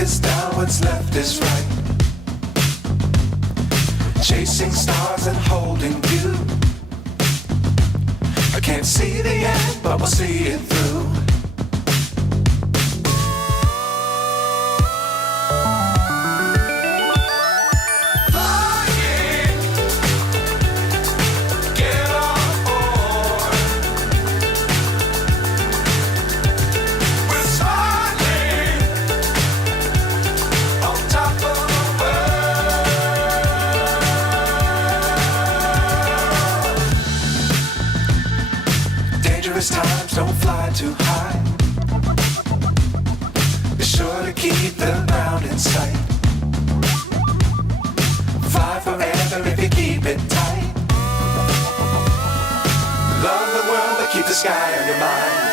is down, what's left is right. Chasing stars and holding you. I can't see the end, but we'll see it through. Times don't fly too high. Be sure to keep the ground in sight. Fly forever if you keep it tight. Love the world, but keep the sky on your mind.